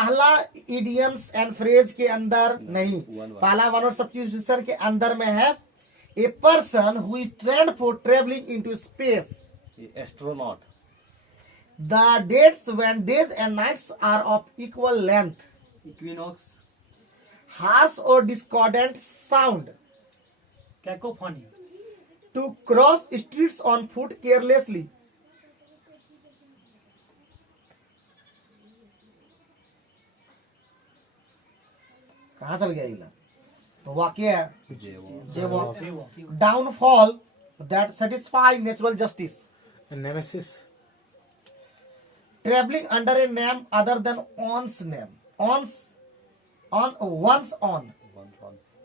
पहला idioms and phrase के अंदर नहीं, पहला one word substitution के अंदर में है a person who is trained for traveling into space. Astronaut. The dates when days and nights are of equal length. Equinox. Harsh or discordant sound. Cacophony. To cross streets on foot carelessly. कहाँ चल गया इला? तो वाक्य है downfall that satisfy natural justice. Nemesis. Traveling under a name other than one's name. One's on.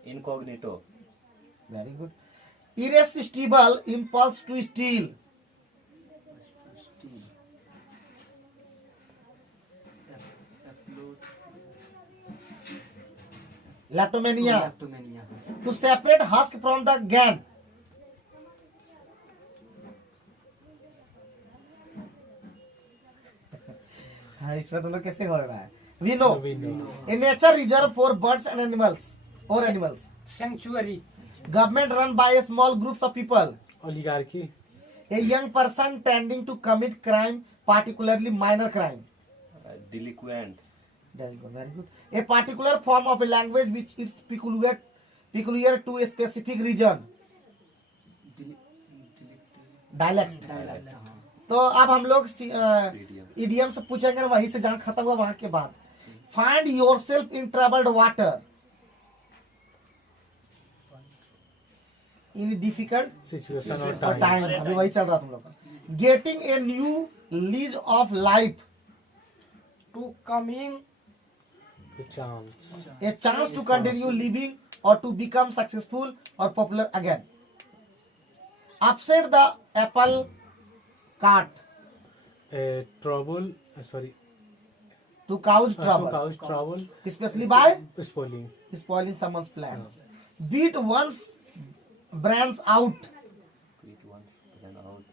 Incognito. Very good. Irresistible impulse to steal. Leptomania. To separate husk from the grain. हाँ, इसमें तुम लोग कैसे हो रहा है? We know. A nature reserve for birds and animals or animals. Sanctuary. Government run by a small groups of people. Oligarchy. A young person tending to commit crime, particularly minor crime. Delinquent. Very good, very good. A particular form of a language which is peculiar to a specific region. Dialect. तो अब हम लोग idiom से पूछेंगे, वहीं से जहाँ खत्म हुआ वहां के बाद. Find yourself in troubled water. In difficult Situation or और time. टाइम. अभी वही चल रहा तुम लोग का. Getting a new lease of life. To coming. A chance. A chance to continue living or to become successful or popular again. Upset the apple cart. A trouble. Sorry. To cause To trouble. cause trouble. Especially by Spoiling. someone's plans. Beat one's brains out. Quit one, then out.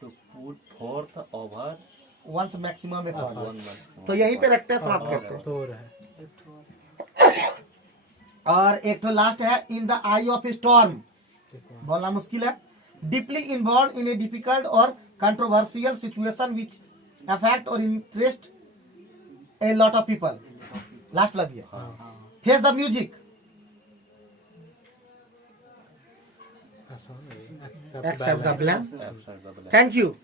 To put forth over One's maximum effort. 1 month. तो यहीं पे रखते हैं, समाप्त करते हैं. तो है. और एक तो लास्ट है in the eye of a storm. बोलना मुश्किल है. Deeply involved in a difficult or controversial situation which affect or interest a lot of people. Last love here. Here's the music. Accept the blame. Absent the blank. Thank you.